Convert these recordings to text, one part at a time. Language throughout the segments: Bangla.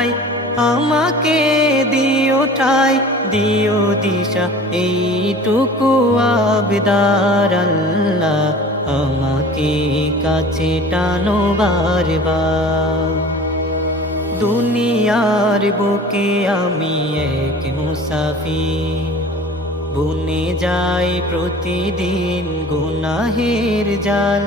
যাই আমাকে দিও ঠাই, দিও দিশা, এইটুকু আবদার আল্লাহ আমাকে কাছে টানো বারবার। দুনিয়ার বুকে আমি এক মুসাফির, বুনে যাই প্রতিদিন গুনাহের জাল।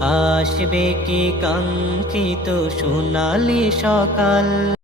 আসবে কি কাঙ্ক্ষিত সোনালি সকাল?